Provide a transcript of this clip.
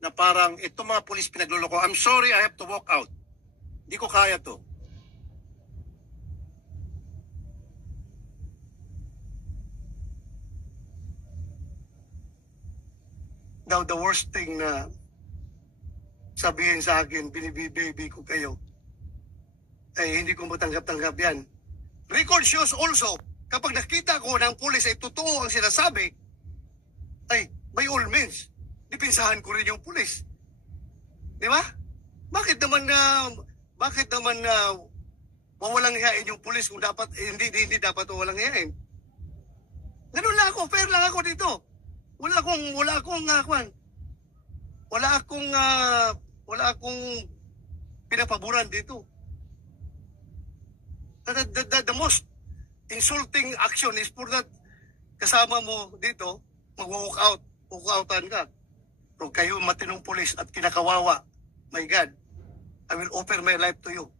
na parang ito mga pulis pinagluloko. I'm sorry, I have to walk out. Hindi ko kaya to. Now, the worst thing na sabihin sa akin, binibibaby ko kayo, ay hindi ko matanggap-tanggap yan. Record shows also, kapag nakita ko ng pulis ay totoo ang sinasabi, ay, by all means, dipinsahan ko rin yung pulis. Di ba? Bakit naman mawalang hiyain yung pulis kung dapat, hindi dapat mawalang hiyain? Ganun lang ako, fair lang ako dito. Wala akong pinapaboran dito. The most insulting action is for that kasama mo dito, walk-outan ka. Kung kayo matinong pulis at kinakawawa, my God, I will offer my life to you.